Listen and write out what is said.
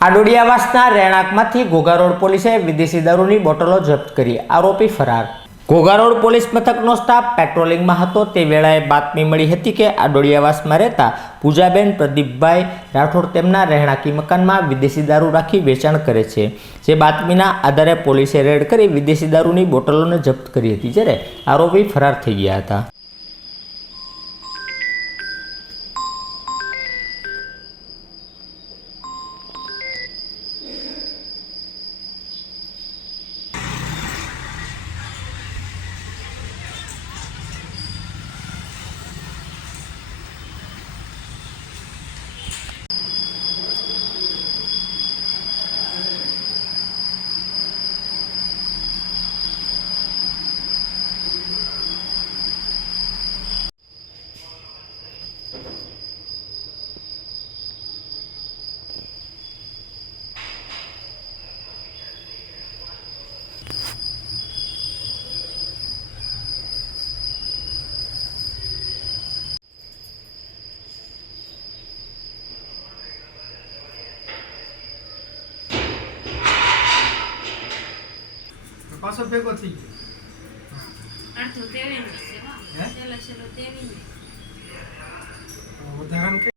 આડોડિયાવાસના રહેણાંકમાંથી Ghogha road પોલીસે વિદેશી દારૂની બોટલો જપ્ત કરી, આરોપી ફરાર। ઘોઘા રોડ પોલીસ મથકનો સ્ટાફ પેટ્રોલિંગમાં હતો તે વેળાએ બાતમી મળી હતી કે આડોડિયાવાસમાં રહેતા પૂજાબેન પ્રદીપભાઈ રાઠોડ તેમના રહેણાંકી મકાનમાં વિદેશી દારૂ રાખી વેચાણ કરે છે। જે બાતમીના આધારે પોલીસે રેડ કરી વિદેશી દારૂની બોટલોને જપ્ત કરી હતી, જ્યારે આરોપી ફરાર થઈ ગયા હતા। પાછો ભેગો થઈ ગયો અડધો તેવીને છે, હો. હે? છેલ્લો તેવીને. વધારાનું